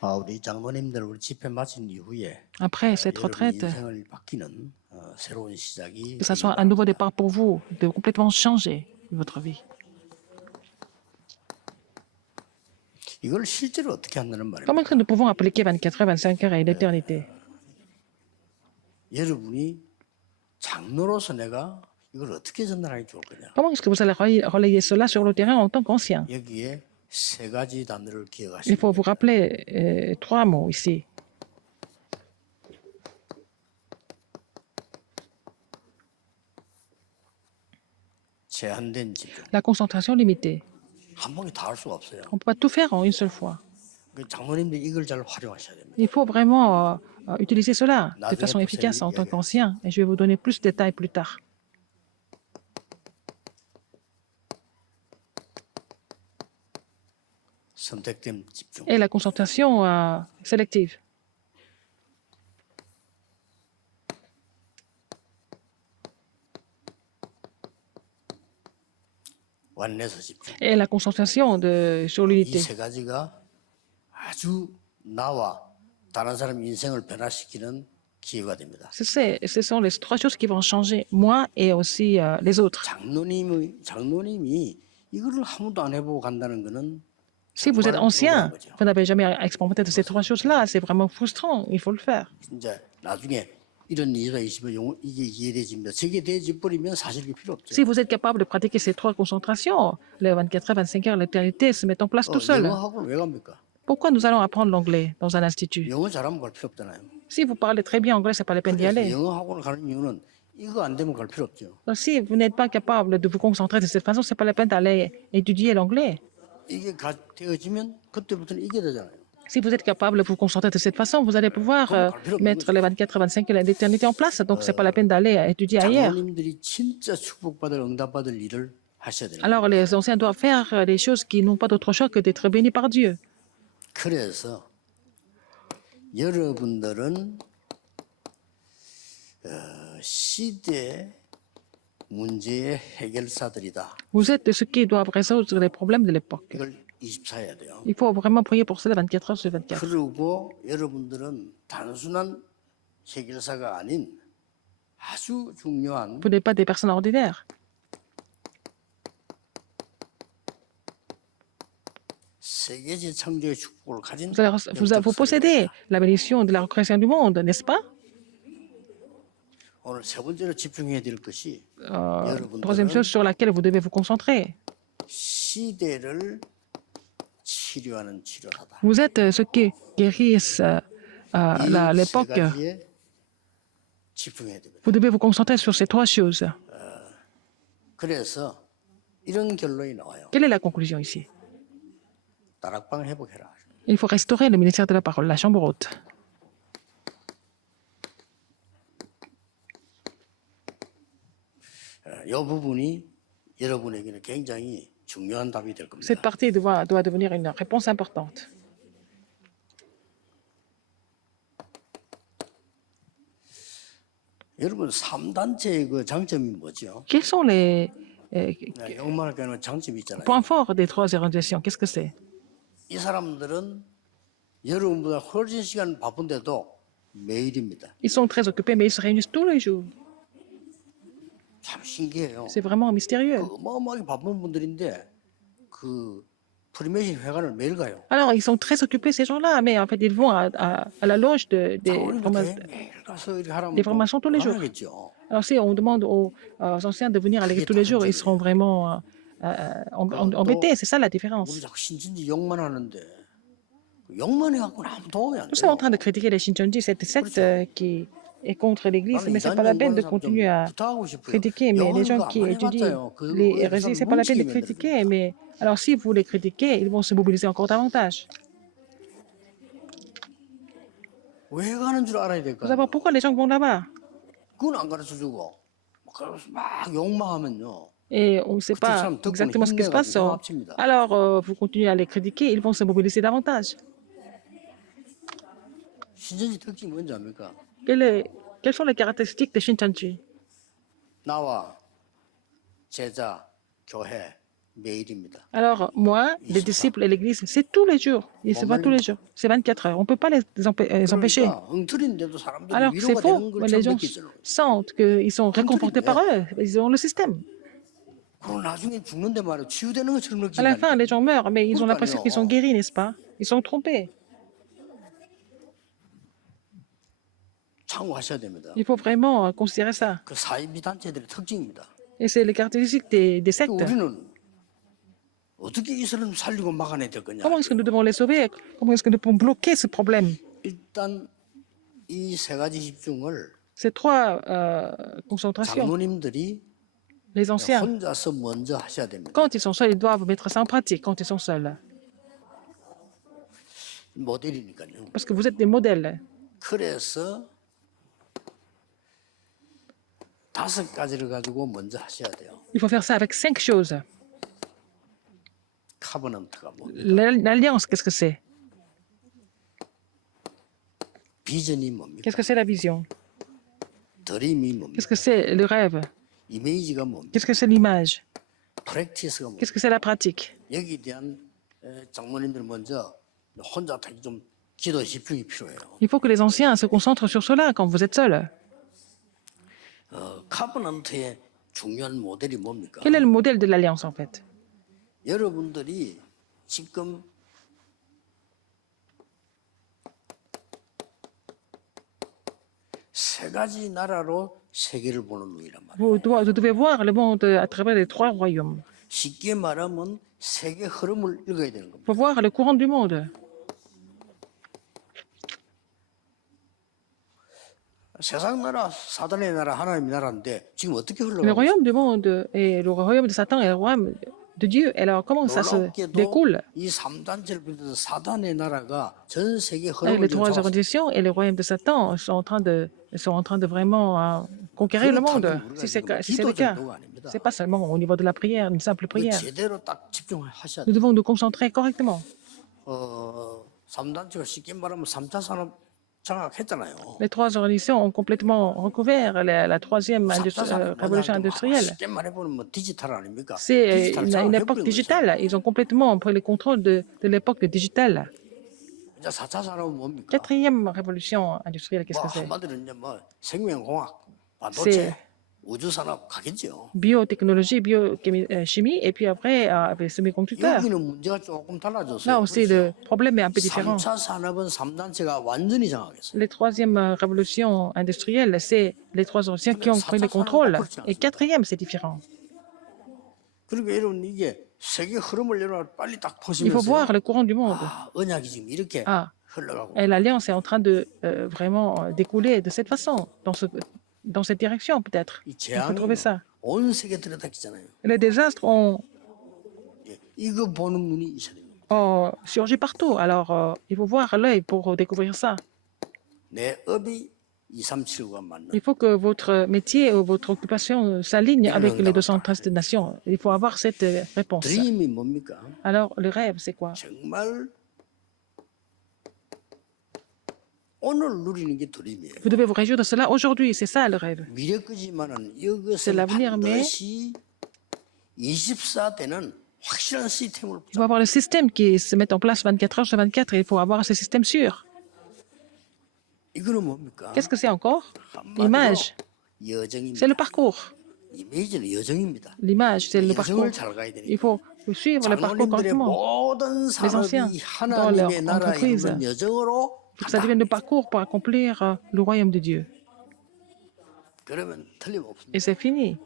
우리 장로님들 우리 집회 마친 이후에 Après cette 여러분 retraite, 인생을 바뀌는 새로운 시작이 que ça 되길 soit un nouveau 바랍니다. départ pour vous, de complètement changer votre vie. 이걸 실제로 어떻게 한다는 Comment est-ce que 말입니까? nous pouvons appliquer 24 heures, 25 heures et l'éternité? 여러분이 장로로서 내가 이걸 어떻게 전달하기 좋을 거냐? Comment est-ce que vous allez relayer cela sur le terrain en tant qu'ancien? 여기에 세 가지 단어를 Il 기억하시면 faut vous rappeler trois mots ici. 제한된 집중. La concentration limitée. 한 번에 다 할 수가 없어요. On ne peut pas tout faire en une seule fois. 장로님들 이걸 잘 활용하셔야 됩니다. Il faut vraiment utiliser cela de 나중에 façon 또 efficace en tant 이야기하겠습니다. qu'ancien. Et je vais vous donner plus de détails plus tard. 선택된 집중. Et la concentration sélective. 완내서 집중. Et la concentration sur 이 l'unité. 세 가지가 아주 나와 다른 사람 인생을 변화시키는 기회가 됩니다. Ce sont les trois choses qui vont changer moi et aussi les autres. 장로님이 이거를 한 번도 안 해보고 간다는 거는 Si vous êtes 정말 억울한 ancien, 거죠. vous n'avez jamais expérimenté de ces trois choses-là, c'est vraiment frustrant. Il faut le faire. 이제 나중에 이런 일이 있으면 이게 이해돼집니다. 저게 돼지 버리면 사실 이게 필요 없죠. Si vous êtes capable de pratiquer ces trois concentrations, les 24 heures, 25 heures, l'éternité se met en place tout seul. 영어학원을 왜 갑니까? Pourquoi nous allons apprendre l'anglais dans un institut? 영어 잘하면 갈 필요 없잖아요. Si vous parlez très bien anglais, c'est pas la peine d'y 그래서 aller. 영어학원을 가는 이유는 이거 안 되면 갈 필요 없죠. Donc, si vous n'êtes pas capable de vous concentrer de cette façon, c'est pas la peine d'aller étudier l'anglais. 이게 되어지면 그때부터는 이게 되잖아요. Si vous êtes capable de vous concentrer de cette façon, vous allez pouvoir mettre les 24 et 25 heures, l'éternité en place. Donc, c'est pas la peine d'aller étudier ailleurs. 장로님들이 진짜 축복받을 응답받을 일을 하셔야 돼요. Alors, les anciens doivent faire des choses qui n'ont pas d'autre choix que d'être bénis par Dieu. 그래서 여러분들은 시대 문제의 해결사들이다. Vous êtes ceux qui doivent résoudre les problèmes de l'époque. 이걸 24 해야 돼요. Il faut vraiment prier pour cela 24 heures sur 24. 그리고 여러분들은 단순한 해결사가 아닌 아주 중요한 Vous n'êtes pas des personnes ordinaires. 세계적 창조의 축복을 가진 Vous possédez la bénédiction de la reconnaissance du monde, n'est-ce pas? 오늘 세 번째로 집중해야 될 것이 Troisième chose sur laquelle vous devez vous concentrer. 시대를 치료하는 치료사다. Vous êtes ceux qui guérissent 이세 l'époque. 가지에 집중해야 됩니다. Vous devez vous concentrer sur ces trois choses. 그래서 이런 결론이 나와요. Quelle est la conclusion ici? 다락방 회복해라. Il faut restaurer le ministère de la parole, la chambre haute. 이 부분이 여러분에게는 굉장히 중요한 답이 될 겁니다. Cette partie doit devenir une réponse importante. 여러분 3단체의 그 장점이 뭐죠? Quels sont les 영만할 때는 장점이 있잖아요. points forts des trois organisations? Qu'est-ce que c'est? 이 사람들은 여러분보다 훨씬 시간 바쁜데도 매일입니다. Ils sont très occupés, mais ils se réunissent tous les jours. 참 신기해요. C'est vraiment mystérieux. 어마어마하게 바쁜 분들인데 그 프리메이션 회관을 매일 가요. Alors, ils sont très occupés, ces gens-là, mais en fait, ils vont à la loge des 매일 가서 이렇게 하라면 des formations tous les jours. 하겠죠. Alors, si on demande aux anciens de venir à l'église tous les jours, ils seront vraiment embêtés. C'est ça la différence. 우리 자꾸 신천지 욕만 하는데 욕만 해갖고는 아무 도움이 안 Nous sommes en 돼요. train de critiquer les Shincheonji, cette secte qui est contre l'Église, mais c'est pas la peine de continuer à 부탁하고 싶어요. critiquer. Mais les gens qui 영어가 안 étudient 해봤자요. les hérésies, c'est pas la peine de 뭉치게 critiquer. Mais alors, si vous les critiquez, ils vont se mobiliser encore davantage. 왜 가는 줄 알아야 될 Faut 거야. savoir pourquoi les gens vont là-bas. 그건 안 가르쳐주고 그래서 막 욕망하면요. Et on ne sait pas exactement ce qui se passe. Alors, vous continuez à les critiquer, ils vont se mobiliser davantage. 신천지 특징이 뭔지 압니까? Quelles sont les caractéristiques des Shincheonji? 나와 제자, 교회, 매일입니다. Alors, moi, les disciples et l'Église, c'est tous les jours. Ils se voient tous les jours. C'est 24 heures. On ne peut pas les empêcher. 그러니까 엉터리인데도 사람들이 Alors que c'est 위로가 faux. 되는 걸 Mais les 처음 gens 느끼잖아요. sentent qu'ils sont réconfortés par eux. Ils ont le système. 그러고 나중에 죽는데 말이야 치유되는 것처럼 À la 느끼다니. fin, les gens meurent, mais ils ont l'impression qu'ils sont 그러니까요. guéris, n'est-ce pas? Ils sont trompés. 참고하셔야 됩니다. Il faut vraiment considérer ça. 그 사이비 단체들의 특징입니다. Et c'est les caractéristiques des sectes. 우리는 어떻게 이 사람 살리고 막아내야 될 거냐? Comment est-ce que nous devons les sauver? Comment est-ce que nous pouvons bloquer ce problème? 일단 이 세 가지 집중을 Ces trois concentrations, 장로님들이 les anciens, 혼자서 먼저 하셔야 됩니다. quand ils sont seuls, ils doivent mettre ça en pratique quand ils sont seuls. 모델이니까요. Parce que vous êtes des modèles. 그래서 5가지를 가지고 먼저 하셔야 돼요. Il faut faire ça avec 5 choses. 카버넌트가 뭐 L'alliance, qu'est-ce que c'est? 비전이 뭡니까? Qu'est-ce que c'est la vision? 드림이 뭡니까? Qu'est-ce que c'est le rêve? 이미지가 뭡니까? Qu'est-ce que c'est l'image? 프랙티스가 뭡니까? Qu'est-ce que c'est la pratique? 여기에 대한 장로님들 먼저 혼자 다시 좀 기도 집중이 필요해요. Il faut que les anciens se concentrent sur cela quand vous êtes seuls. 카버넌트의 중요한 모델이 뭡니까? Quel est le modèle de l'alliance en fait? 여러분들이 지금 세 가지 나라로 세계를 보는 눈이란 말이에요. Vous devez voir le monde à travers les 3 royaumes. 쉽게 말하면 세계 흐름을 읽어야 되는 겁니다. Il faut voir le courant du monde. 세상 나라, 사단의 나라, 하나님의 나라인데 지금 어떻게 Le 흘러가고 있어요? royaume du monde et le royaume de Satan et le royaume de Dieu. Alors comment ça se 놀랍게도 découle? 이 3단체를 비롯해서 사단의 나라가 전 세계 Avec 흐름을 les 지금 3 잡았어요. organisations et le royaume de Satan sont en train de vraiment conquérir le monde. Si c'est le cas, c'est pas seulement au niveau de la prière, une simple 그 prière. 제대로 딱 집중하셔야 Nous 돼요. devons nous concentrer correctement. 3단체가 쉽게 말하면 3차 산업 장악했잖아요. Les 3 organisations ont complètement recouvert la troisième 3차 산업 révolution industrielle. 쉽게 말해보면 뭐 디지털 아닙니까? C'est 디지털 une époque 장악해버린 거죠. digitale. Ils ont complètement pris le contrôle de l'époque digitale. 이제 4차 산업은 뭡니까? Quatrième révolution industrielle, qu'est-ce 뭐 que c'est? 한마디로 이제 뭐 생명공학, C'est- 반도체, 우주산업 가겠죠. Biotechnologie, biochimie, et puis après, avec les semi-conducteurs. 여기는 문제가 조금 달라졌어요. Là aussi, le problème est un peu différent. 3차 산업은 3단체가 완전히 장악했어요. La troisième révolution industrielle, c'est les 3 anciens qui ont pris le contrôle. Et quatrième, c'est différent. 그러니까 여러분 이게 세계 흐름을 여러분 빨리 딱 Il faut 보시면서 voir le courant du monde. 아, 언약이 지금 이렇게 Ah. 흘러가고 Et l'alliance est en train de vraiment découler de cette façon, dans cette direction peut-être. 이 Il faut 재앙이 trouver ça. 온 세계 들여다키잖아요. Les désastres ont 이거 보는 눈이 있어야 됩니다. surgi partout. Alors, il faut voir l'œil pour découvrir ça. 내 업이 237과 맞는 Il faut que votre métier ou votre occupation s'aligne avec les 213 nations. Il faut avoir cette réponse. 드림이 뭡니까? Alors, le rêve, c'est quoi? 정말 오늘 누리는 게 드림이에요. Vous devez vous réjouir de cela aujourd'hui. C'est ça le rêve. 미래까지만은 C'est 이것을 l'avenir, mais- 반드시 24대는 확실한 시스템을 Il faut avoir le système qui se met en place 24 heures sur 24 et il faut avoir ce système sûr. 이거는 뭡니까? Qu'est-ce que c'est encore? 한마디로 L'image. 여정입니다. C'est le parcours. 이미지는 여정입니다. L'image, c'est le parcours. 여정을 잘 가야 되니까. Il faut suivre le parcours 장로님들의 correctement. 모든 anciens, 산업이 dans leur 하나님의 나라에 entreprise, 이르는 여정으로 Faut que ça devienne le parcours pour accomplir le royaume de Dieu. 그러면 틀림없습니다. Et c'est fini.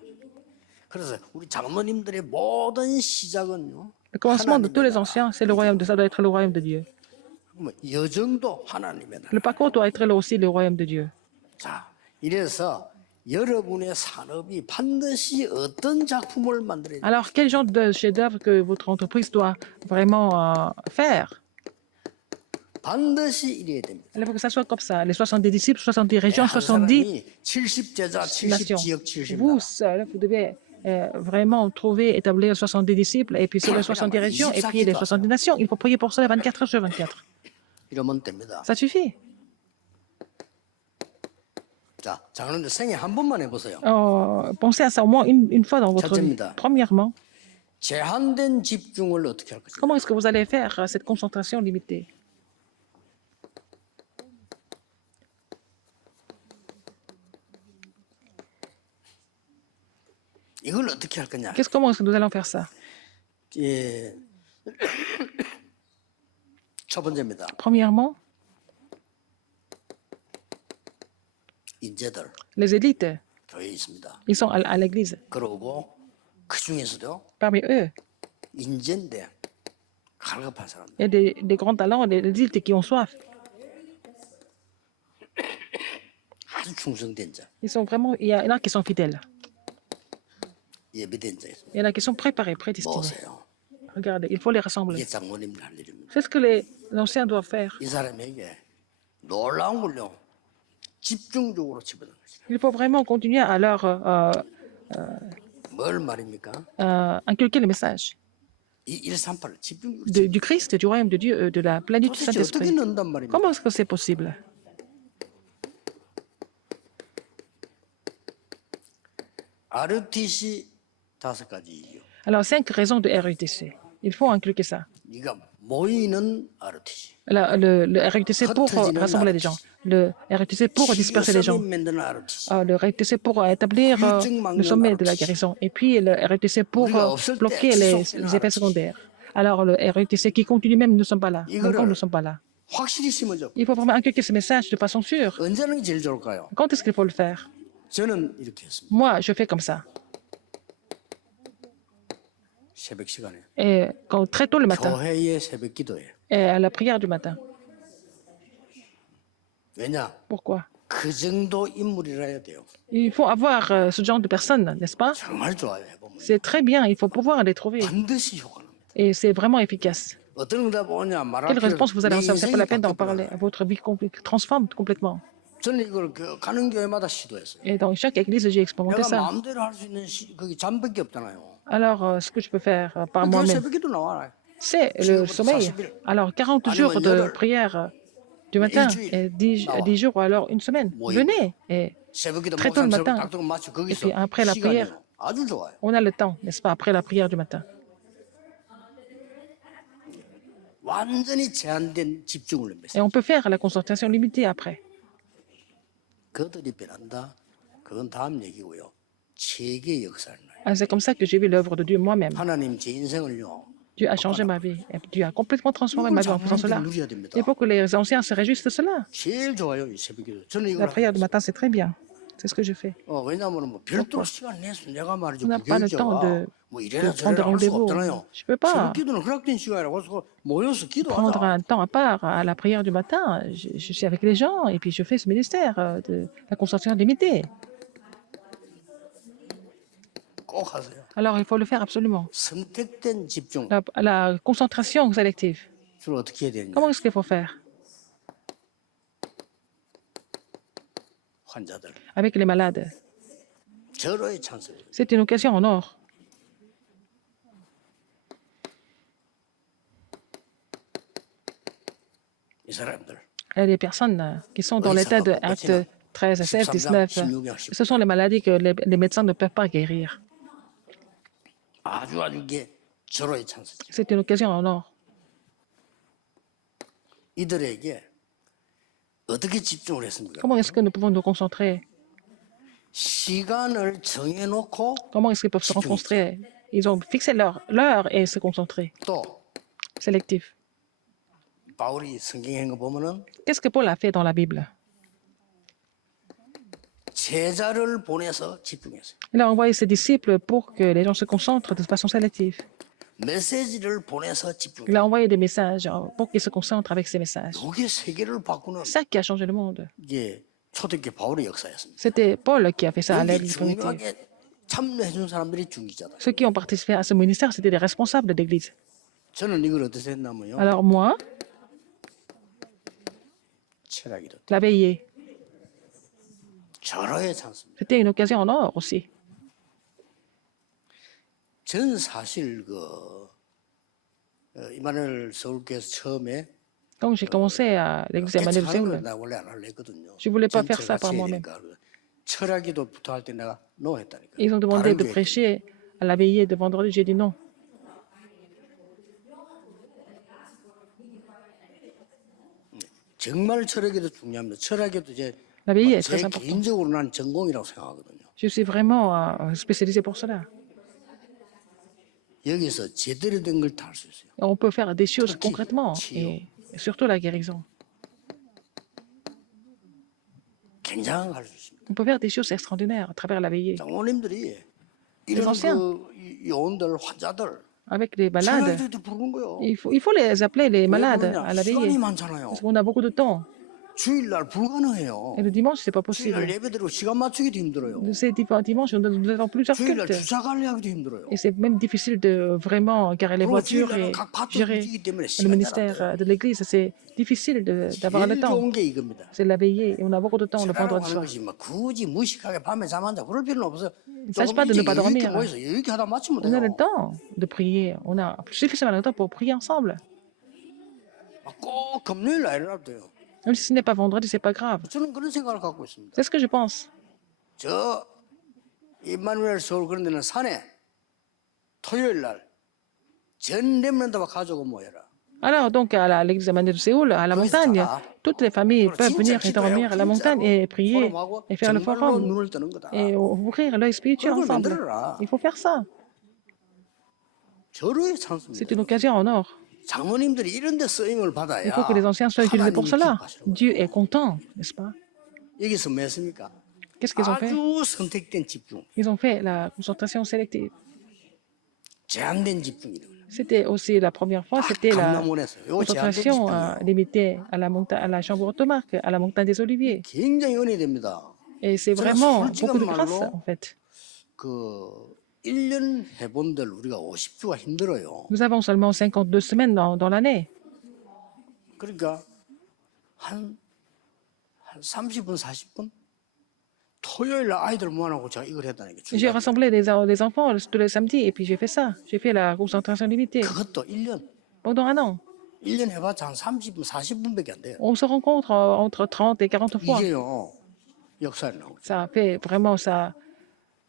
그래서 우리 장로님들의 모든 시작은요. Le commencement de tous les 하나님의 나라. anciens, c'est le royaume de ça doit être le royaume de Dieu. 그러면 여정도 하나님의 나라. Le parcours doit être là aussi le royaume de Dieu. 자, 이래서 여러분의 산업이 반드시 어떤 작품을 만들어야 돼? Alors, quel genre de chef-d'œuvre que votre entreprise doit vraiment faire? 반드시 이래야 됩니다. Il faut que ça soit comme ça. Les 70 disciples, 70 régions, 한 70 사람이 70제자, 70 nations. 지역, 70 Vous 나라. seul, vous devez vraiment trouver, établir 70 disciples, et puis sur les 70 régions, et prier les 70 nations. Il faut prier pour cela 24 heures sur 24. 이러면 됩니다. Ça suffit. 자, 장로님들 생애 한 번만 해보세요. Pensez à ça au moins une fois dans votre vie. 첫째입니다. Premièrement, 제한된 집중을 어떻게 할 것인가? Comment est-ce que vous allez faire cette concentration limitée? 이걸 어떻게 할 거냐? Comment est-ce que nous allons faire ça? 예. 첫 번째입니다. Premièrement, 인재들 les élites, 교회에 있습니다. ils sont à l'église. 그러고 그 중에서도 Parmi eux, 인재인데 갈급한 사람. il y a des grands talents, des élites qui ont soif. 아주 충성된 자, Ils sont vraiment, il y en a qui sont fidèles. 예비된 자 Il y en a qui sont préparés, prédestinés. 모으세요. Regardez, il faut les rassembler. 이게 장모님들 할 일입니다. C'est ce que les anciens doivent faire. 이 사람에게 놀라운 걸요. 집중적으로 집어넣는 것이다. Il faut vraiment continuer à leur 뭘 말입니까? inculquer le message 이 138을 집중적으로 du Christ, du royaume de Dieu, de la plénitude du 도대체 어떻게 Saint-Esprit. 넣는단 말입니까? Comment est-ce que c'est possible? RTC 5가지 이유. Alors, 5 raisons de RUTC. Il faut inculquer ça. 네가 모이는 RTC. Le RUTC pour rassembler les gens. Le RUTC pour disperser les gens. 만드는 RTC. Le RUTC pour établir le sommet de la guérison. Et puis le RUTC pour bloquer les effets secondaires. Alors le RUTC qui continue même, nous ne sommes pas là. Même quand nous ne sommes pas là. 확실히 심어줘. Il faut vraiment inculquer ce message de façon sûre. 언제 하는 게 제일 좋을까요? Quand est-ce qu'il faut le faire? 저는 이렇게 했습니다. Moi, je fais comme ça. 새벽 시간에. Et très tôt le matin. 교회의 새벽 기도에. Et à la prière du matin. 왜냐? Pourquoi? 그 정도 인물이라 해야 돼요. Il faut avoir ce genre de personnes, n'est-ce pas? 정말 좋아요. 해보면. C'est très bien, il faut pouvoir les trouver. 반드시 효과납니다. Et c'est vraiment efficace. 어떤 응답 오냐 말할 Quelle 필요 réponse vous allez 내 recevoir? C'est pas la 인생이 peine d'en 바뀌어버려요. parler. Votre vie transforme complètement. 저는 이걸 가는 교회마다 시도했어요. Et dans chaque église, j'ai expérimenté 내가 ça. 마음대로 할 수 있는 거기 잠밖에 없잖아요. Alors, ce que je peux faire par 그 moi-même, 새벽에도 나와라. c'est le sommeil. Alors, 40 jours de prière du matin et 10 jours, alors une semaine. Venez. Et 새벽에도 très tôt le 목사님 matin. 딱딱 맞춰 Et 거기서 puis après la prière, 시간이요. 아주 좋아요. on a le temps, n'est-ce pas, après la prière du matin. 완전히 제한된 집중을 Et 냅니다. on peut faire la concentration limitée après. 그들이 변한다. 그건 다음 얘기고요. 세계의 역사를 나요. Ah, c'est comme ça que j'ai vu l'œuvre de Dieu moi-même. 하나님 제 인생을요. Dieu a changé ma vie. Et Dieu a complètement transformé ma vie en faisant cela. 누려야 됩니다. Il faut que les anciens se réjouissent de cela. 제일 좋아요 이 새벽에. 저는 La 이걸 prière du matin, c'est très bien. C'est ce que je fais. 왜냐하면 뭐 별도로 시간 내서 내가 말이죠. On n'a pas le temps 뭐 de 이래라 prendre 저래라 할 수가 rendez-vous. 없잖아요. Je peux pas 새벽 기도는 허락된 시간이라고 해서 모여서 prendre 기도하자. un temps à part à la prière du matin. Je suis avec les gens et puis je fais ce ministère de la concentration limitée. 꼭 하세요. Alors, il faut le faire absolument. 선택된 집중. La concentration sélective. 주로 어떻게 해야 되느냐? Comment est-ce qu'il faut faire 환자들 avec les malades? 절호의 찬스. C'est une occasion en or. 이 사람들 Il y a des personnes qui sont dans l'état de acte 13, 16, 19. Ce sont les maladies que les médecins ne peuvent pas guérir. 아주 이게 절호의 찬스죠. C'est une occasion en or. 이들에게 어떻게 집중을 했습니까? Comment est-ce que nous pouvons nous concentrer? 시간을 정해놓고 Comment est-ce qu'ils peuvent se concentrer? Ils ont fixé leur heure et se concentrer. 또 Sélectif. 바울이 성경에 한 거 보면은 Qu'est-ce que Paul a fait dans la Bible? 제자를 보내서 집중했어요. Il a envoyé ses disciples pour que les gens se concentrent de façon sélective. 메시지를 보내서 집중. Il a envoyé des messages pour qu'ils se concentrent avec ces messages. 그게 세계를 바꾸는 C'est ça qui a changé le monde. 이게 초대교 바울의 역사였습니다. C'était Paul qui a fait ça à 여기 l'église primitive. 중요하게 참여해준 사람들이 중기자다. Ceux qui ont participé à ce ministère, c'était les responsables d'église. 저는 이걸 어떻게 했냐면요. Alors moi, 철학이다. la veillée, 절호의 찬스입니다. c'était une occasion en or aussi. 전 사실 이만을 서울교회에서 처음에 Quand j'ai commencé à l'église Emmanuel de 개척하는 걸 Séoul, 나 원래 안 하려 했거든요. je voulais pas 전체를 faire ça par 같이 해야 moi-même. 되니까. 철학기도 부탁할 때 내가 노 했다니까. Ils ont demandé de prêcher à la veillée de vendredi. J'ai dit non. 정말 철학에도 중요합니다. 철학에도 L'abbaye est 제 très important. 개인적으로 난 전공이라고 생각하거든요. Je suis vraiment spécialisé pour cela. 여기서 제대로 된 걸 다 할 수 있어요. On peut faire des choses Tranquille, concrètement chill. et surtout la guérison. 굉장한 걸 할 수 있습니다. On peut faire des choses extraordinaires à travers la veillée. 장모님들이 이런 anciens. 요원들 환자들 Avec les malades, 전화해도 부르는 거예요. il faut les appeler les malades à la 시간이 veillée. 많잖아요. Parce qu'on a beaucoup de temps. 주일날 불가능해요. Et le dimanche, c'est pas possible. 주일날 예배드리고 시간 맞추기도 힘들어요. C'est dimanche, nous avons plusieurs 주일날 cultes. 주차 관리하기도 힘들어요. Et c'est même difficile de vraiment garer les 그리고 voitures 주일날은 et 각 파트 gérer 움직이기 때문에 le 시간이 잘 안 돼요. ministère de l'église. C'est difficile d'avoir le 제일 temps. 좋은 게 이겁니다. C'est la veillée et on a beaucoup de temps le 제가라고 vendredi 하는 soir. 것이 막 굳이 무식하게 밤에 잠 안 자 그럴 필요는 없어요. Il ne s'agit pas de ne 조금 pas 일찍 여유 있게 dormir. 모여서 여유 있게 하다 마치면 On a le 돼요. temps de prier. On a suffisamment de temps pour prier ensemble. 꼭 금요일 날 일어나도 돼요. Même si ce n'est pas vendredi, c'est pas grave. 저는 그런 생각을 갖고 있습니다. C'est ce que je pense. 저 임마누엘 서울 그런 데는 산에 토요일 날 전 렘넌트와 가족은 모여라. Alors, donc, à l'église Emmanuel de Séoul, à la montagne, toutes les familles peuvent venir et dormir à la montagne et prier et faire le 정말로 forum 눈을 뜨는 거다. et ouvrir l'œil spirituel 그걸 ensemble. 만들어라. Il faut faire ça. 절호의 C'est 찬스입니다. une occasion en or. 장모님들이 이런 데 쓰임을 받아야 Il faut que les anciens soient utilisés pour cela. 기뻐하시는 거예요. Dieu est content, n'est-ce pas? 여기서 뭐 했습니까? Qu'est-ce qu'ils ont fait? 아주 선택된 집중, Ils ont fait la concentration sélective. 제한된 집중이래요. C'était aussi la première fois, c'était la 감남원에서 요 제한된 concentration 집중이에요. limitée à la montagne, à la chambre automarque, à la montagne des Oliviers. 굉장히 은혜 됩니다. Et c'est 제가 vraiment 솔직한 beaucoup de grâce, 말로 en fait. 그 1년 해본들 우리가 50주가 힘들어요. Nous avons seulement 52 semaines dans l'année. 그러니까 한 30분, 40분? 토요일 날 아이들 모아놓고 제가 이걸 했다는 게 J'ai 중요해요. rassemblé les enfants tous les samedis et puis j'ai fait ça. J'ai fait la concentration limitée 그것도 1년. pendant un an. 1년 해봤자 한 30분, 40분밖에 안 돼요. On se rencontre entre 30 et 40 fois. 이게요, 역사에 나오죠. Ça fait vraiment, ça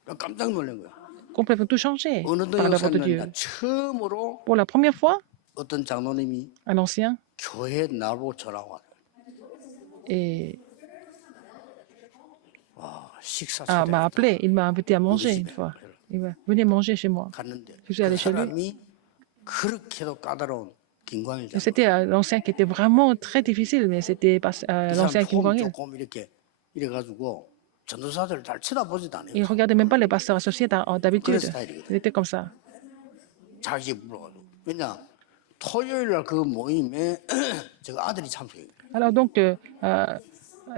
나 깜짝 놀란 거야. a complètement tout changé 어느덧 par l'œuvre de 역사에 Dieu. 나 처음으로 Pour la première fois, 어떤 장로님이 un ancien 교회에 나보고 전화가 와요. et, 식사 m'a appelé. Il m'a invité à manger une fois. Il m'a venez manger chez moi. 갔는데 Je suis allé 그 chez lui. 사람이 그렇게도 까다로운 김광일 Et 장로. c'était l'ancien qui était vraiment très difficile, mais c'était pas 그 l'ancien 사람 Kim 폼 Kwang-il. 조금 이렇게 이래가지고 전도사들 잘 쳐다보지도 않아요. Il regardait même pas les pasteurs associés d'habitude. 스타일이거든. Il était comme ça. 자기 불러가지고 왜냐 토요일 날 그 모임에 제가 아들이 참석해요. Alors donc, à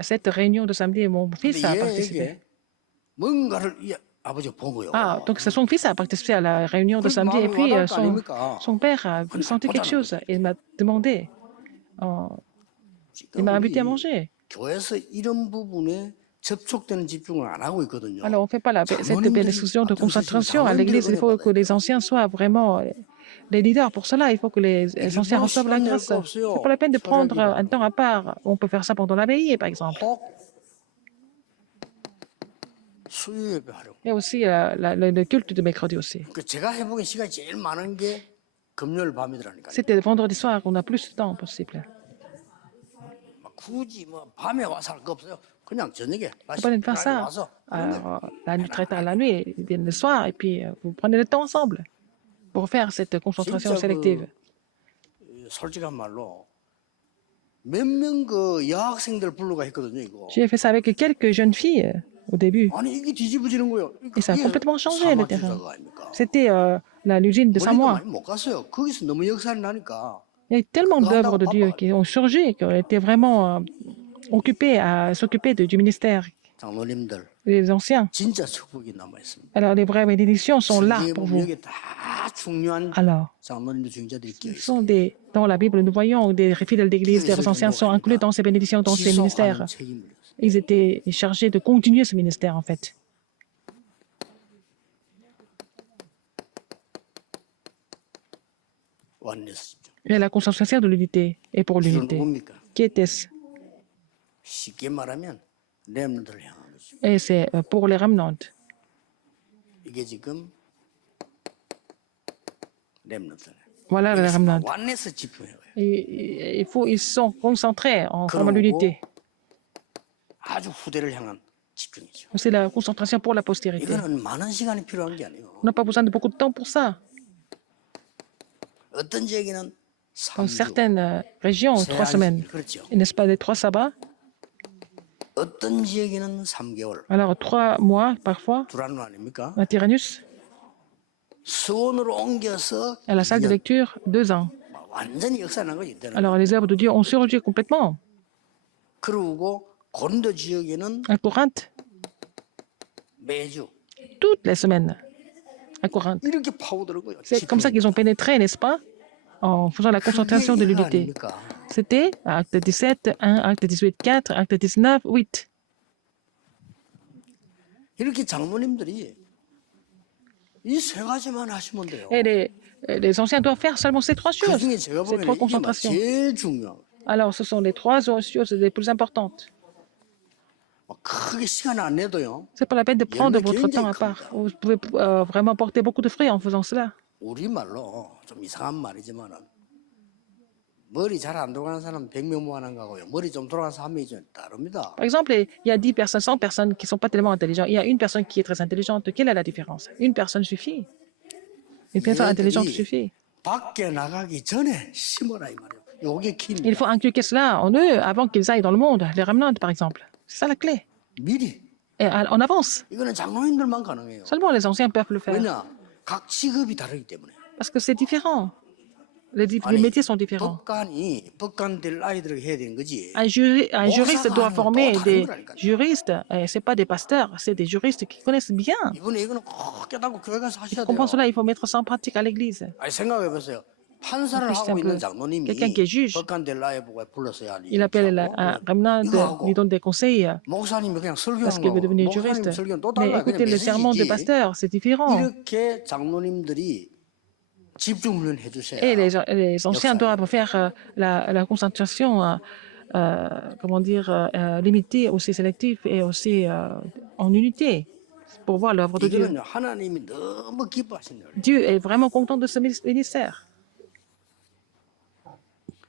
cette réunion de samedi, mon fils a 근데 participé. 얘에게 뭔가를 이 아버지가 본 거예요. Ah, donc c'est son fils a participé à la réunion de 그래서 samedi et 마음이 puis 와닿을 거 아닙니까? son père a senti quelque chose et il m'a demandé, il m'a invité à manger. 교회에서 이런 부분에 접촉되는 집중을 안 하고 있거든요. Alors on ne fait pas cette bénédiction de concentration à l'église. Il faut que les anciens soient vraiment les leaders. Pour cela, il faut que les anciens reçoivent la grâce. Ce n'est pas la peine de prendre un temps à part. On peut faire ça pendant la veillée, par exemple. 꼭 수요 예배하려고. Et aussi le culte de mercredi aussi. 그 제가 해보기엔 시간이 제일 많은 게 금요일 밤이더라니까요. C'était vendredi soir, on a plus de temps possible. 막 굳이 뭐 밤에 와서 할 거 없어요. 그냥 저녁에 Vous pouvez faire ça 와서 la nuit, très tard la nuit, ils viennent le soir et puis vous prenez le temps ensemble pour faire cette concentration 진짜 sélective. 솔직한 말로 몇 명 그 여학생들 불러가 했거든요 이거. J'ai fait ça avec quelques jeunes filles au début. 아니 이게 뒤집어지는 거예요. Et ça a complètement changé le terrain. 아닙니까? C'était l'usine de 우리도 Samoa. 많이 못 갔어요. 거기서 너무 역사를 나니까. Il y a eu tellement d'œuvres de Dieu qui ont surgi, qui ont été vraiment occupés à s'occuper du ministère, 장로님들 les anciens. 진짜 축복이 남아 있습니다. Alors les vraies bénédictions sont là pour vous. 여기 다 중요한 Alors, 장로님들 중자들이 끼어 ce 있어요. sont dans la Bible, nous voyons des fidèles d'église, des anciens sont inclus dans ces bénédictions, dans ces ministères. 지속하는 책임을 졌어요. Ils étaient chargés de continuer ce ministère, en fait. 원내스 집중. Et la concentration de l'unité et pour 이건 l'unité. 뭡니까? Qui était-ce? 쉽게 말하면 렘넌트를 향한 거죠. Et c'est pour les remnants. 이게 지금 렘넌트네. Voilà les remnants. 완내서 집중해요. Ils sont concentrés en formant 그러고 l'unité. 아주 후대를 향한 집중이죠. C'est la concentration pour la postérité. 이거는 많은 시간이 필요한 게 아니에요. On n'a pas besoin de beaucoup de temps pour ça. 어떤 지역에는 Dans 3주, certaines régions, 3 semaines. 그렇죠. N'est-ce pas les 3 sabbats? 어떤 지역에는 3개월. Alors 3 mois parfois. 두란노 아닙니까? À Tyrannus, 수원으로 옮겨서 à la salle de 2년. lecture, 2 ans. 완전히 역사난 거지 이때는. Alors les œuvres de Dieu ont surgi complètement. 그리고 고린도 지역에는 À Corinthe, 매주 toutes les semaines. À Corinthe. 이렇게 파고드는 거예요. C'est comme ça qu'ils ont pénétré, n'est-ce pas? En faisant la concentration de 그게 이거 l'unité. 아닙니까? C'était acte 17, 1, acte 18, 4, acte 19, 8. 이렇게 장로님들이 이 세 가지만 하시면 돼요. Et les anciens doivent faire seulement ces 3 그 choses, 중에 제가 ces 3 보기에는 이게 concentrations. 제일 중요하고 Alors ce sont les 3 choses les plus importantes. 크게 시간 안 내도요. C'est pas la peine de prendre 열매 votre temps à 굉장히 part. 큽니다. Vous pouvez vraiment porter beaucoup de fruits en faisant cela. 우리 말로 좀 이상한 말이지만은 머리 잘 안 돌아가는 사람 100명 모아난 거고요. 머리 좀 돌아가는 사람 1명이 좀 다릅니다. Par exemple, il y a 10 personnes, 100 personnes qui ne sont pas tellement intelligentes. Il y a une personne qui est très intelligente. Quelle est la différence? Une personne suffit. Une personne intelligente suffit. 밖에 나가기 전에 심어라 이 말이에요. 요게 키입니다. Il faut inculquer cela en eux avant qu'ils aillent dans le monde. Les remnants, par exemple. C'est ça la clé. 미리. Et en avance. 이거는 장로님들만 가능해요. Seulement les anciens peuvent le faire. 왜냐? 각 직업이 다르기 때문에. Parce que c'est différent. Les 아니, métiers sont différents. 법관 될 아이들에게 해야 되는 거지. Un juriste doit former des juristes. Ce n'est pas des pasteurs, c'est des juristes qui connaissent bien. 이번에 이거는 꼭 깨닫고 교회 가서 하셔야 Pour comprendre 돼요. cela, il faut mettre ça en pratique à l'église. 아니 생각해 보세요. 판사를 plus 하고 있는 simple. 장로님이 Quelqu'un qui est juge. 법관 될 아이 보고 불렀어야 하니. Il appelle un remnant, lui donne des conseils 목사님이 그냥 parce 설교하는 qu'il veut 거. devenir 목사님 juriste. 설교는 또 Mais 달라. écoutez le serment de pasteur, c'est différent. 이렇게 장로님들이 집중 훈련 해주셔야. Et les anciens doivent faire la concentration, comment dire, limitée, aussi sélective et aussi en unité pour voir l'œuvre de Dieu. 이거는 하나님이 너무 기뻐하시는 거예요. Dieu est vraiment content de ce ministère.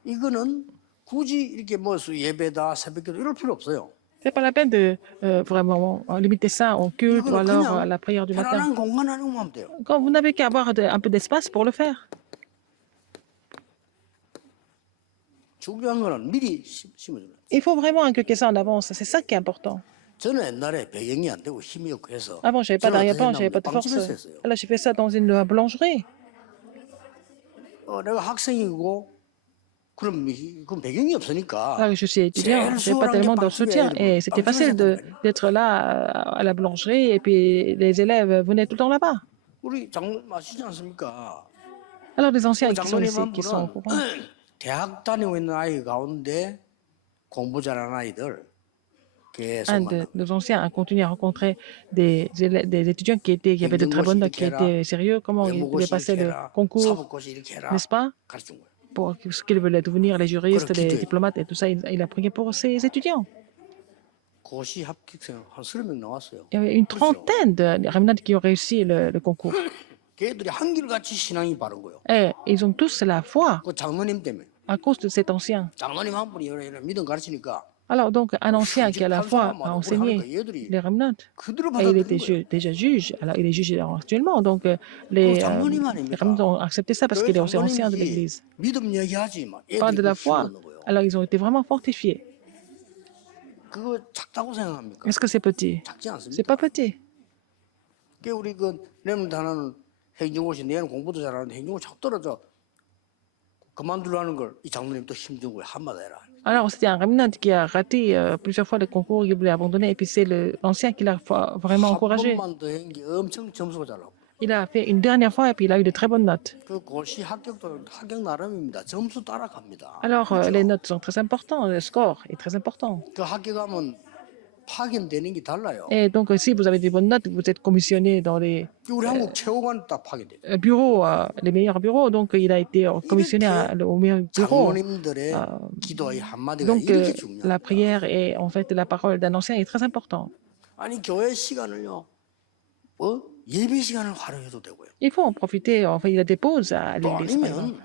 이거는 굳이 이렇게 뭐 예배다 새벽기도 이럴 필요 없어요. C'est pas la peine de vraiment limiter ça au culte ou 이거는 alors à 그냥 la prière du matin. 편안한 공간 하는 것만 하면 돼요. Quand vous n'avez qu'à avoir un peu d'espace pour le faire. 중요한 거는 미리 심어주는. Il faut vraiment inculquer ça en avance. C'est ça qui est important. 저는 옛날에 배경이 안 되고 힘이 없고 해서 Avant, je n'avais pas 저는 d'arrière-plan, je 어떻게 n'avais pas de force. 빵집에서 했어요. Alors, j'ai fait ça dans une boulangerie. 내가 학생이고 그럼 배경이 없으니까 Alors, je suis étudiant, je n'avais pas tellement de soutien. Et c'était facile d'être là à la boulangerie et puis les élèves venaient tout le temps là-bas. 우리 장로님 아시지 않습니까? Alors, les anciens qui sont 장로님 ici, 한 qui sont au 분은 courant. 대학 다니고 있는 아이 가운데 공부 잘하는 아이들 계속 Un de nos anciens a continué à rencontrer des étudiants qui avaient de très bonnes notes, qui étaient sérieux. Comment ils pouvaient passer le concours, 사법고시 이렇게 해라 n'est-ce pas? 가르친 거예요. Pour ce qu'ils voulaient devenir, les juristes, les diplomates et tout ça. Il a prié pour ses étudiants. 고시 합격생 한 30명 나왔어요. Il y avait une trentaine de remnants qui ont réussi le concours. 걔들이 한결같이 신앙이 바른 거예요. Et ils ont tous la foi 그 장로님 때문에. à cause de cet ancien. 장로님 한 분이 이런 믿음 가르치니까 Alors donc, un ancien qui a la foi a enseigné les remnants. 그대로 Et il 받아들인 était 거예요. déjà juge. Alors, il est juge actuellement. Donc, les remnants ont accepté ça parce qu'il est aussi ancien de l'Église. 믿음 얘기하지 마. Il parle de la foi. 힘 얻는 거예요. Alors, ils ont été vraiment fortifiés. 그거 작다고 생각합니까? Est-ce que c'est petit? 작지 않습니까? C'est pas petit. 그 우리 그 렘넌트 하나는 행정고시 내는 공부도 잘하는데 행정고 자꾸 떨어져 그만두려는 걸 이 장로님 또 힘준 거예요. 한마디 해라. Alors, c'était un remnant qui a raté plusieurs fois le concours, il voulait abandonner. Et puis, c'est l'ancien qui l'a vraiment 한 encouragé. 번만 더 한 게 엄청 점수가 잘 나고. Il a fait une dernière fois et puis il a eu de très bonnes notes. 그 고시 합격도 합격 나름입니다. 점수 따라갑니다. Alors, les notes sont très importantes, le score est très important. 그 합격하면 파견되는 게 달라요. Et donc, si vous avez des bonnes notes, vous êtes commissionné dans les 우리 한국 최고관 딱 파견돼요. bureaux, les meilleurs bureaux. Donc, il a été commissionné au meilleur bureau. 장로님들의 기도의 한마디가 Donc, 이렇게 la 중요합니다. prière et en fait la parole d'un ancien est très important. 아니 교회 시간을요. 예배 시간을 활용해도 되고요. Il faut en profiter. Enfin, il y a des pauses à 또 l'église, par 아니면 exemple.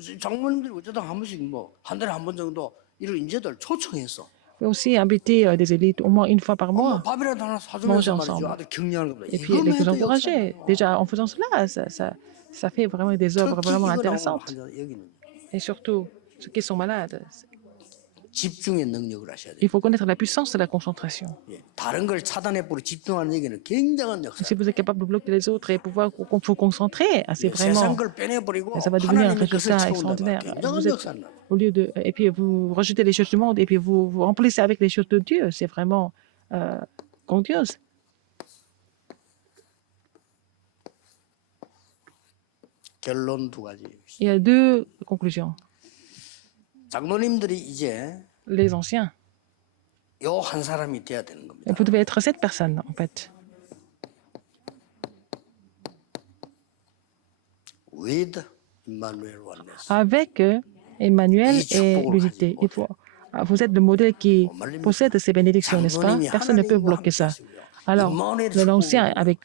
장모님들이 어쩌다 한 번씩 뭐 한 달에 한 번 정도 이런 인재들 초청했어. Faut aussi inviter des élites au moins une fois par 엄마 mois, 밥이라도 하나 manger 사주면서 말이죠. ensemble. 아들 격려하는 겁니다. Et puis les 이거만 해도 encourager. 역사예요. Déjà, en faisant cela, ça fait vraiment des œuvres 특히 vraiment 이거 나오면 intéressantes. 환자 여기는 Et surtout, ceux qui sont malades, 집중의 능력을 하셔야 돼요. il faut connaître la puissance de la concentration. 예, 다른 걸 차단해버리고 집중하는 얘기는 굉장한 역사. Si vous êtes capable de bloquer les autres et pouvoir vous concentrer, c'est vraiment, 세상 걸 빼내버리고 ça va devenir un 하나님의 것을 résultat 채운다. extraordinaire. 굉장한 Vous êtes, 역사는. au lieu de, et puis vous rejetez les choses du monde et puis vous remplissez avec les choses de Dieu. C'est vraiment grandiose. 결론 두 가지. Il y a deux conclusions. 장로님들이 이제 Les anciens, 요 한 사람이 돼야 되는 겁니다. vous devez être cette personne, en fait. With Emmanuel Oneness. Avec Emmanuel et l'unité. Vous êtes le modèle qui possède ces bénédictions, n'est-ce pas? Personne ne peut bloquer ça. Alors, l'ancien avec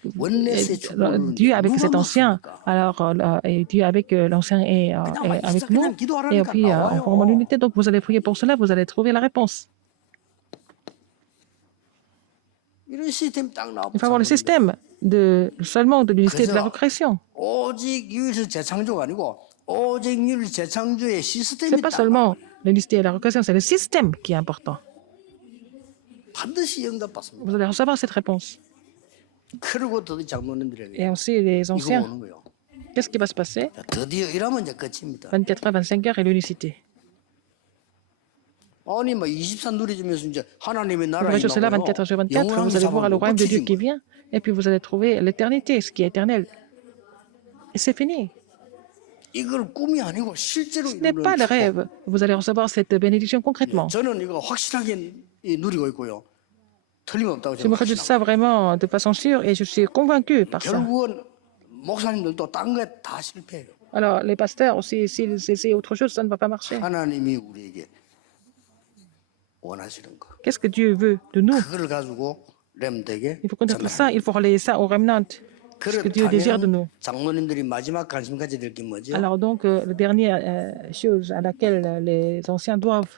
Dieu avec cet ancien, alors et Dieu avec l'ancien et avec nous, et puis en formant l'unité. Donc vous allez prier pour cela, vous allez trouver la réponse. 이런 시스템 딱 Il faut avoir le 나오면 système seulement de l'unité et de la recréation. 오직 유일성 재창조가 아니고 오직 유일 재창조의 Ce 시스템이 n'est pas 딱 seulement l'unité et la recréation, c'est le système qui est important. 반드시 응답받습니다. Vous allez recevoir cette réponse. 그리고 더 장로님들에게 Et aussi les 이거 anciens, 오는 거예요. qu'est-ce qui va se passer? 자, 드디어 이러면 이제 끝입니다. 24 heures, 25 heures et l'unicité. 아니 뭐 24 누리주면서 이제 하나님의 Vous 나라 verrez cela 24 heures sur 24, vous allez voir le royaume de Dieu qui vient, et puis vous allez trouver l'éternité, ce qui est éternel. Et c'est fini. 이걸 꿈이 아니고 실제로 Ce n'est pas le rêve. Vous allez recevoir cette bénédiction concrètement. 저는 이거 확실하게 누리고 있고요. 틀림없다고 Je me réjouis de ça vraiment de façon sûre et je suis convaincu par ça. 결국은 목사님들도 딴 거에 다 실패해요. Alors, les pasteurs aussi, s'ils essaient autre chose, ça ne va pas marcher. 하나님이 우리에게 원하시는 거. Qu'est-ce que Dieu veut de nous? 그걸 가지고 렘에게 Il faut connaître ça, il faut relayer ça au remnant. Ce que Dieu désire de nous. 장로님들이 마지막 관심 가져야 될 게 뭐죠? Alors donc, la dernière chose à laquelle les anciens doivent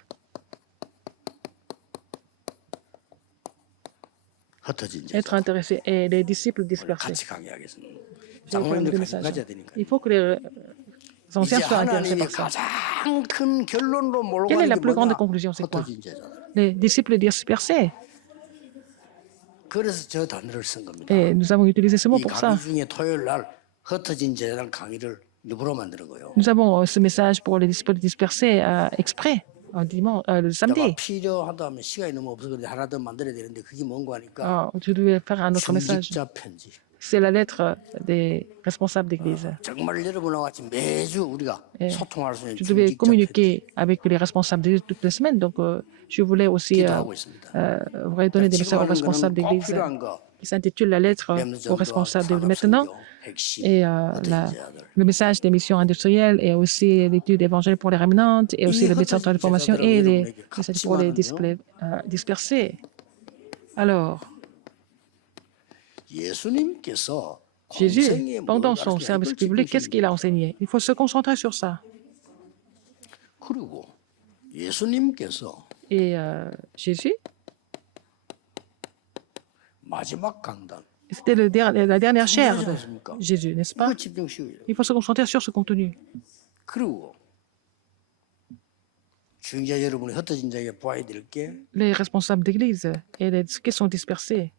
흩어진 être 제자. intéressés et les disciples dispersés. 같이 가게 하겠습니다. Je vais faire 장로님들 deux 관심 messages. 가져야 되니까. Il faut que les 이제 anciens soient intéressés 하나님이 par ça. 가장 큰 결론으로 몰고 Quelle est 가는 la 게 plus grande 뭐냐? conclusion? C'est quoi? 흩어진 제자들. Les disciples dispersés. 그래서 저 단어를 쓴 겁니다. Et nous avons utilisé ce mot 이 pour ça. 강의 중에 토요일 날 흩어진 제자들 강의를 일부러 만드는 거예요. Nous avons ce message pour les disciples dispersés exprès le 내가 samedi. 필요하다면 시간이 너무 없어서 그런데 하나 더 만들어야 되는데 그게 뭔가 하니까 Je devais faire un autre message. 중직자 편지. C'est la lettre des responsables d'église. 정말 여러분과 같이 매주 우리가 예. 소통할 수 있는 Je devais 중직자 편지 communiquer avec les responsables d'église toutes les semaines. Donc, je voulais aussi 기도하고 있습니다. redonner des messages aux 지금 하는 responsables 거는 꼭 d'église 필요한 거. qui s'intitule La lettre aux responsables d'église maintenant. 핵심, Et 흩어진 제자들. le message des missions industrielles et aussi l'étude évangélique pour les rémanentes et aussi le message de formation et les messages pour les dispersés. Alors, 예수님께서 Jésus, 공생에 뭘 pendant son 가르치냐, service 이걸 public, qu'est-ce 집중시키는 qu'il a enseigné? Il faut se concentrer sur ça. 그리고 예수님께서 Et Jésus, 마지막 강단 c'était la dernière chair 중요하지 de 않습니까? Jésus, n'est-ce pas? 이거 집중시켜요. Il faut se concentrer sur ce contenu. 그리고 중자 여러분이 흩어진 자에게 보아야 될 게 Les responsables d'église et ceux qui sont dispersés.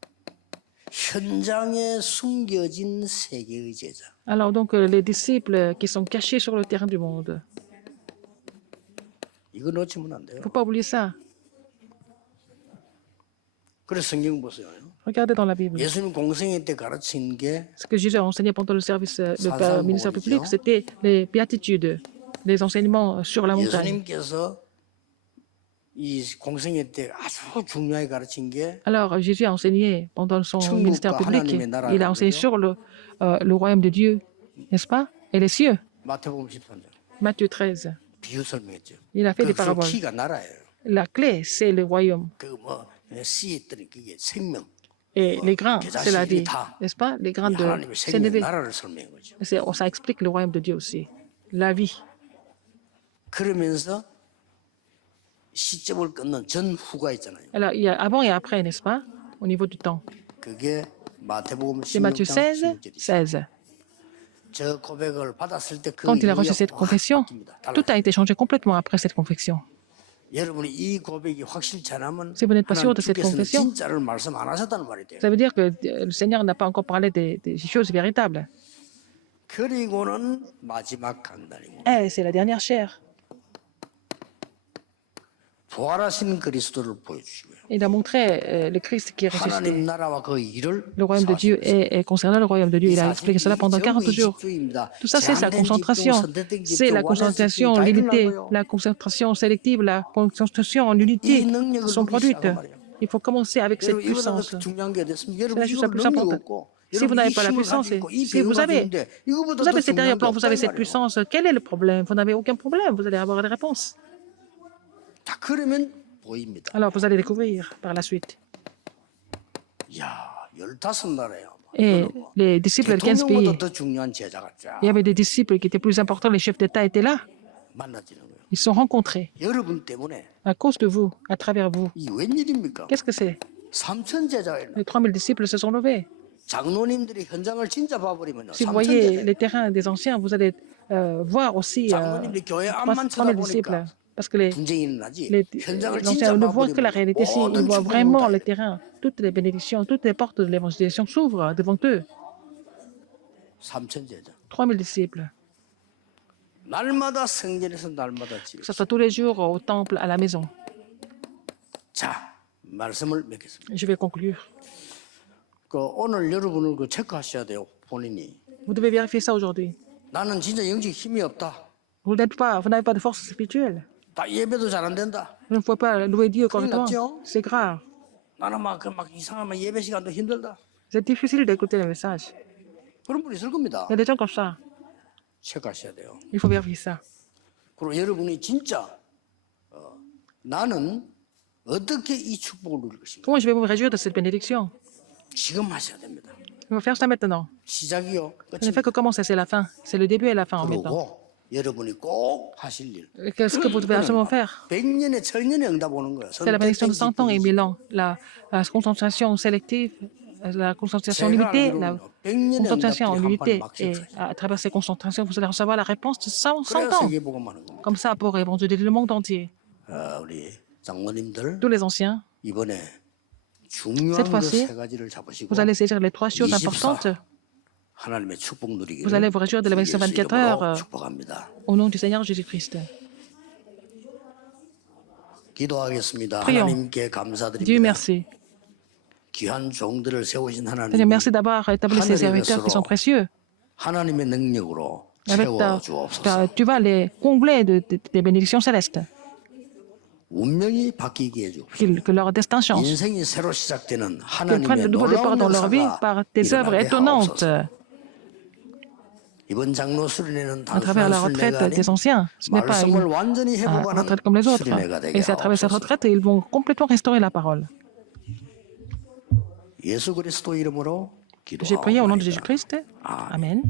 현장에 숨겨진 세계의 제자. Alors donc les disciples qui sont cachés sur le terrain du monde. 이거 놓치면 안 돼요. Il ne faut pas oublier ça. 그래서 성경 보세요. Regardez dans la Bible. 예수님 공생애 때 가르친 게 Ce que Jésus a enseigné pendant le service, le Saint ministère Maurice, public, c'était les béatitudes, les enseignements sur la montagne. 예수님께서 이 공생애 때 아주 중요하게 가르친 게 Alors Jésus a enseigné pendant son 천국과 ministère public, 하나님의 나라라는 il a enseigné 거죠. sur le royaume de Dieu, n'est-ce pas? Et les cieux. 마태복음 13장 Matthieu 13. 비유 설명했죠. Il a fait des 그 paraboles. 키가 나라예요. La clé, c'est le royaume. 그뭐 씨에 있던 그게 생명. Et les grains, c'est la vie, 계자식이 n'est-ce pas? Les grains 이 de 하나님의 생명 sénévé. 나라를 설명한 거죠. Ça explique le royaume de Dieu aussi. La vie. 그러면서 시점을 끊는 전후가 있잖아요. Alors, il y a avant et après, n'est-ce pas, au niveau du temps. 그게 마태복음 C'est Matthieu 16장 16, 16절이죠. 16. 저 고백을 받았을 때 그 Quand il a 이후에 reçu cette 확 confession, 바뀝니다. tout a 달라요. été changé complètement après cette confession. 여러분이 이 고백이 확실치 않으면 Si vous n'êtes pas sûr 하나님 de cette 주께서는 confession, 진짜를 말씀 안 하셨다는 말이 돼요. ça veut dire que le Seigneur n'a pas encore parlé des choses véritables. 그리고는 마지막 강단이고 Eh, c'est la dernière chair. 부활하신 그리스도를 보여주시고요. Il a montré le Christ qui est ressuscité. 하나님 나라와 그 일을 Le royaume de Dieu et concernant le royaume de Dieu, il a expliqué cela pendant 40 jours. Tout ça, c'est sa concentration. C'est la concentration limitée, la concentration sélective, la concentration en unité sont produites. Il faut commencer avec cette puissance. C'est la chose la plus importante. Si vous n'avez pas la puissance, si vous avez cet arrière-plan, vous avez cette puissance, quel est le problème? Vous n'avez aucun problème, vous allez avoir des réponses. 자, 그러면 보입니다. Alors, vous allez découvrir par la suite. 야, 15나라예요. Et les disciples de 15 pays, 대통령보다 더 중요한 제자가 쫙 il y avait des disciples qui étaient plus importants, les chefs d'État étaient là. 만나지는 거예요. Ils se sont rencontrés 여러분 때문에 à cause de vous, à travers vous. 이 웬일입니까? Qu'est-ce que c'est? 3천 제자가 있나? Les 3000 disciples se sont levés. 장로님들이 현장을 진짜 봐버리면 Si vous 3천 voyez 제자. les terrains des anciens, vous allez voir aussi 장로님들이 교회 앞만 3000 disciples. 쳐다보니까 Parce que les 분쟁이 일어나지. 현장을 anciens 진짜 ne voient que la 봐버리면 réalité ici, ils 모든 voient 축복을 vraiment 다 le terrain. Toutes les bénédictions, toutes les portes de l'évangélisation s'ouvrent devant eux. 3천 제자. 3000 disciples. 날마다 성전에서 날마다 Que 집에. ce soit tous les jours au temple, à la maison. 자, 말씀을 맺겠습니다. Je vais conclure. 그 오늘 여러분을 그 체크하셔야 돼요. 본인이. Vous devez vérifier ça aujourd'hui. 나는 진짜 영적 힘이 없다. Vous n'avez pas de force spirituelle. 다 예배도 잘 안 된다. Vous ne pouvez pas louer Dieu correctement. 났죠? C'est grave. 나는 막 이상하면 예배 시간도 힘들다. C'est difficile d'écouter le message. 그런 분이 있을 겁니다. Il y a des gens comme ça. 체크하셔야 돼요. Il faut vérifier ça. 그리고 여러분이 진짜 나는 어떻게 이 축복을 누릴 것인가? Comment je vais me réjouir de cette bénédiction? 지금 하셔야 됩니다. Il faut faire ça maintenant. 시작이요. Ce n'est pas que commencer, c'est la fin. C'est le début et la fin en même temps. 그리고 여러분이 꼭 하실 일. Qu'est-ce que vous devez absolument faire? 100년의 천년의 응답 오는 거예요. C'est la bénédiction de 100 ans et 1000 ans. La concentration sélective, la concentration limitée, la concentration en unité. Et à travers ces concentrations, vous allez recevoir la réponse de 100 그래야 ans. 세계복음 하는 겁니다. Comme ça, pour évangéliser le monde entier. 우리 장로님들 Tous les anciens, 이번에 중요한 Cette 그 fois-ci, 세 가지를 잡으시고 vous allez saisir les 3 choses importantes. 하나님의 축복 누리기를 Vous allez vous réjouir de la bénédiction 예수 24 이름으로 heures 축복합니다. au nom du Seigneur Jésus-Christ. 기도하겠습니다. Prions. 하나님께 Dieu 감사드립니다. merci. 귀한 종들을 세우신 Seigneur, 하나님 merci d'avoir établi ces serviteurs qui sont précieux. 하나님의 능력으로 Avec 채워 주옵소서. tu vas les combler des bénédictions célestes. 운명이 바뀌게 해주고 Que leur destin change. 인생이 새로 시작되는 Qu'ils prennent 하나님의 de nouveaux départs 놀라운 dans leur vie 역사가 par des œuvres 일어나게 étonnantes. 하옵소서. 이번 장로 수련회는 À travers la 단순한 retraite 순례가 아닌 des anciens, ce n'est pas 말씀을 une 완전히 회복하는 retraite comme les autres. 수련회가 되게 Et c'est à travers cette 하옵소서. retraite, ils vont complètement restaurer la parole. 예수 그리스도 이름으로 J'ai prié au nom de 기도하옵나이다. Jésus-Christ. Amen.